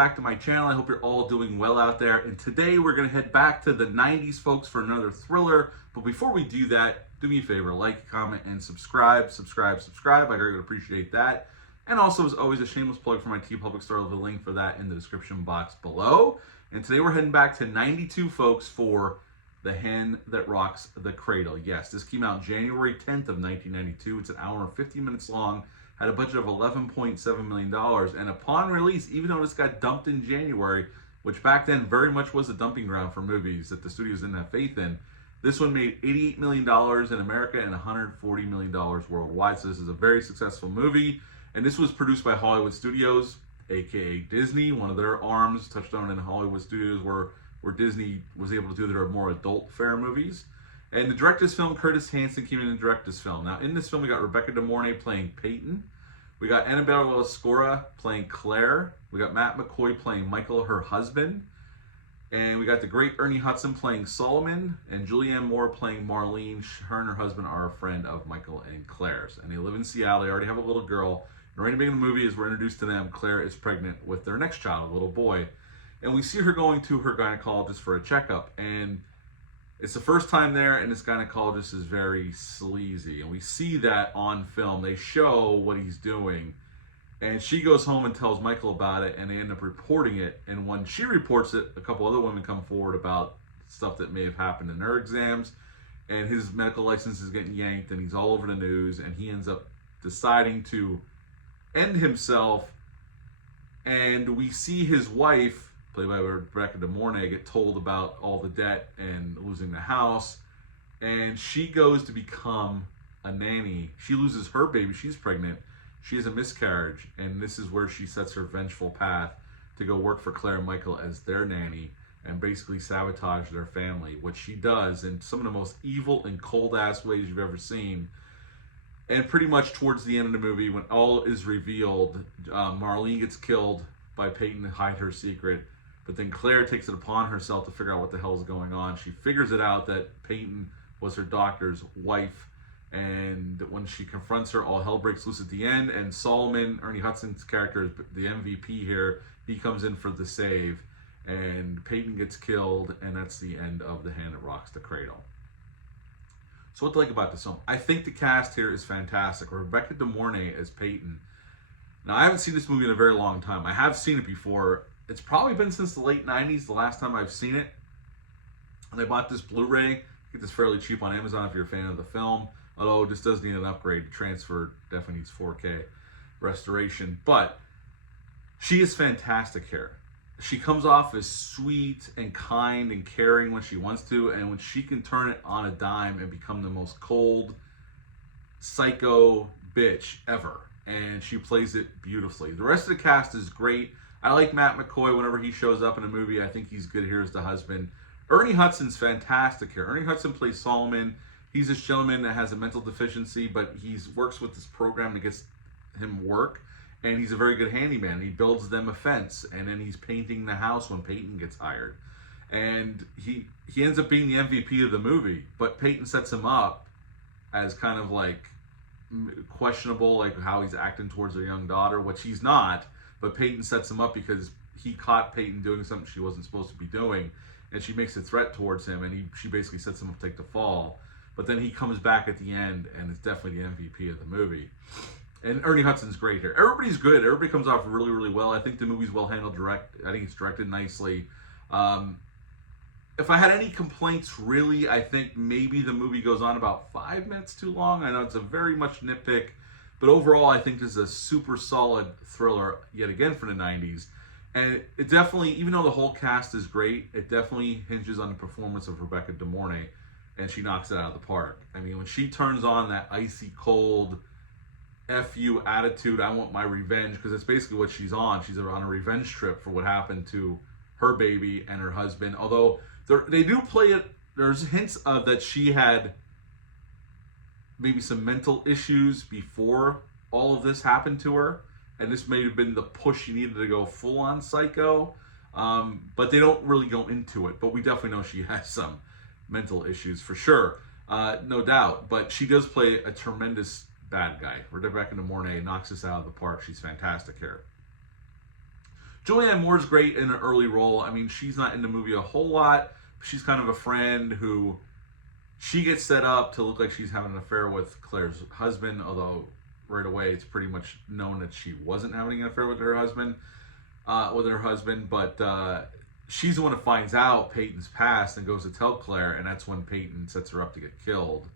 back to my channel. I hope you're all doing well out there. And today we're going to head back to the 90s, folks, for another thriller. But before we do that, do me a favor, like, comment, and subscribe. I greatly appreciate that. And also, as always, a shameless plug for my TeePublic store. I'll leave a link for that in the description box below. And today we're heading back to 92, folks, for The Hen That Rocks the Cradle. Yes, this came out January 10th of 1992. It's an hour and 50 minutes long. Had a budget of $11.7 million. And upon release, even though this got dumped in January, which back then very much was a dumping ground for movies that the studios didn't have faith in, this one made $88 million in America and $140 million worldwide. So this is a very successful movie. And this was produced by Hollywood Studios, aka Disney, one of their arms, Touchstone in Hollywood Studios, where Disney was able to do their more adult fare movies. And to direct this film, Curtis Hanson came in and direct this film. Now, in this film, we got Rebecca De Mornay playing Peyton. We got Annabella Lascora playing Claire. We got Matt McCoy playing Michael, her husband. And we got the great Ernie Hudson playing Solomon. And Julianne Moore playing Marlene. Her and her husband are a friend of Michael and Claire's. And they live in Seattle. They already have a little girl. And right in the beginning of the movie, as we're introduced to them, Claire is pregnant with their next child, a little boy. And we see her going to her gynecologist for a checkup. And it's the first time there, and this gynecologist is very sleazy. And we see that on film. They show what he's doing. And she goes home and tells Michael about it, and they end up reporting it. And when she reports it, a couple other women come forward about stuff that may have happened in their exams. And his medical license is getting yanked, and he's all over the news. And he ends up deciding to end himself. And we see his wife, played by Rebecca De Mornay, get told about all the debt and losing the house. And she goes to become a nanny. She loses her baby. She's pregnant. She has a miscarriage. And this is where she sets her vengeful path to go work for Claire and Michael as their nanny and basically sabotage their family, which she does in some of the most evil and cold-ass ways you've ever seen. And pretty much towards the end of the movie, when all is revealed, Marlene gets killed by Peyton to hide her secret. But then Claire takes it upon herself to figure out what the hell is going on. She figures it out that Peyton was her doctor's wife. And when she confronts her, all hell breaks loose at the end. And Solomon, Ernie Hudson's character, is the MVP here. He comes in for the save. And Peyton gets killed. And that's the end of The Hand That Rocks the Cradle. So what to like about this film? I think the cast here is fantastic. Rebecca De Mornay as Peyton. Now, I haven't seen this movie in a very long time. I have seen it before. It's probably been since the late 90s, the last time I've seen it. And I bought this Blu-ray. Get this fairly cheap on Amazon if you're a fan of the film. Although this does need an upgrade. The transfer definitely needs 4K restoration. But she is fantastic here. She comes off as sweet and kind and caring when she wants to. And when she can turn it on a dime and become the most cold, psycho bitch ever. And she plays it beautifully. The rest of the cast is great. I like Matt McCoy whenever he shows up in a movie. I think he's good here as the husband. Ernie Hudson's fantastic here. Ernie Hudson plays Solomon. He's this gentleman that has a mental deficiency, but he works with this program that gets him work. And he's a very good handyman. He builds them a fence, and then he's painting the house when Peyton gets hired. And he ends up being the MVP of the movie, but Peyton sets him up as kind of like questionable, like how he's acting towards their young daughter, which he's not. But Peyton sets him up because he caught Peyton doing something she wasn't supposed to be doing. And she makes a threat towards him, and she basically sets him up to take the fall. But then he comes back at the end, and it's definitely the MVP of the movie. And Ernie Hudson's great here. Everybody's good. Everybody comes off really, really well. I think the movie's well handled. I think it's directed nicely. If I had any complaints, really, I think maybe the movie goes on about 5 minutes too long. I know it's a very much nitpick. But overall, I think this is a super solid thriller, yet again, for the 90s. And it definitely, even though the whole cast is great, it definitely hinges on the performance of Rebecca De Mornay. And she knocks it out of the park. I mean, when she turns on that icy cold, F you attitude, I want my revenge, because that's basically what she's on. She's on a revenge trip for what happened to her baby and her husband. Although, they do play it, there's hints of that she had maybe some mental issues before all of this happened to her, and this may have been the push she needed to go full-on psycho, but they don't really go into it. But we definitely know she has some mental issues for sure, no doubt. But she does play a tremendous bad guy. Rebecca De Mornay knocks us out of the park. She's fantastic here. Julianne Moore's great in an early role. I mean, she's not in the movie a whole lot. She's kind of a friend who she gets set up to look like she's having an affair with Claire's husband, although right away it's pretty much known that she wasn't having an affair with her husband. But she's the one that finds out Peyton's past and goes to tell Claire, and that's when Peyton sets her up to get killed.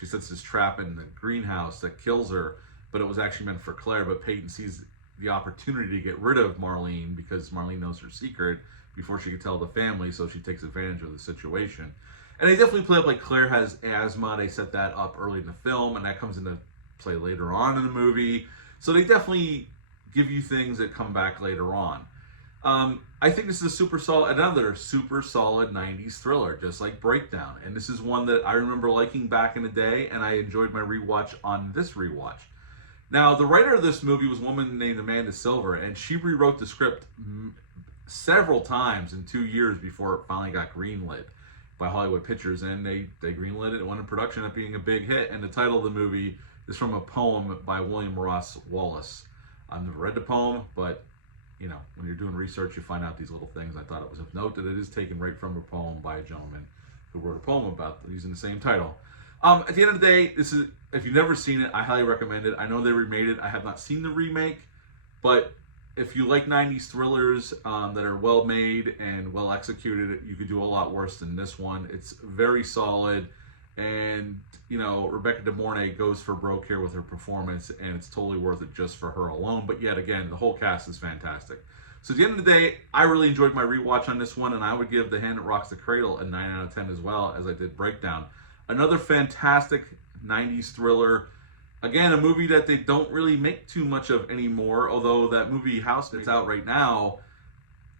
She sets this trap in the greenhouse that kills her, but it was actually meant for Claire. But Peyton sees the opportunity to get rid of Marlene because Marlene knows her secret before she can tell the family, so she takes advantage of the situation. And they definitely play up like Claire has asthma. They set that up early in the film, and that comes into play later on in the movie. So they definitely give you things that come back later on. I think this is another super solid 90s thriller, just like Breakdown. And this is one that I remember liking back in the day, and I enjoyed my rewatch on this rewatch. Now, the writer of this movie was a woman named Amanda Silver, and she rewrote the script several times in 2 years before it finally got greenlit by Hollywood Pictures, and they greenlit it and went in production at being a big hit. And the title of the movie is from a poem by William Ross Wallace. I've never read the poem, but you know, when you're doing research, you find out these little things. I thought it was of note that it is taken right from a poem by a gentleman who wrote a poem about using the same title. At the end of the day, this is, if you've never seen it, I highly recommend it. I know they remade it. I have not seen the remake, but if you like 90s thrillers that are well made and well executed, you could do a lot worse than this one. It's very solid, and you know, Rebecca De Mornay goes for broke here with her performance, and it's totally worth it just for her alone. But yet again, the whole cast is fantastic. So at the end of the day, I really enjoyed my rewatch on this one, and I would give The Hand That Rocks the Cradle a 9 out of 10 as well, as I did Breakdown. Another fantastic 90s thriller. Again, a movie that they don't really make too much of anymore, although that movie House that's out right now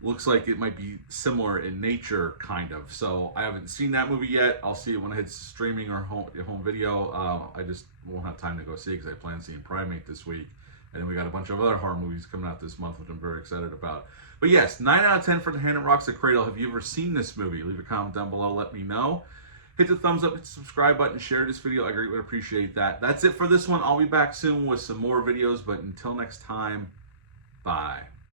looks like it might be similar in nature, kind of. So I haven't seen that movie yet. I'll see it when it hits streaming or home video. I just won't have time to go see it because I plan on seeing Primate this week. And then we got a bunch of other horror movies coming out this month, which I'm very excited about. But yes, 9 out of 10 for The Hand That Rocks the Cradle. Have you ever seen this movie? Leave a comment down below. Let me know. Hit the thumbs up, hit the subscribe button, share this video. I greatly appreciate that. That's it for this one. I'll be back soon with some more videos. But until next time, bye.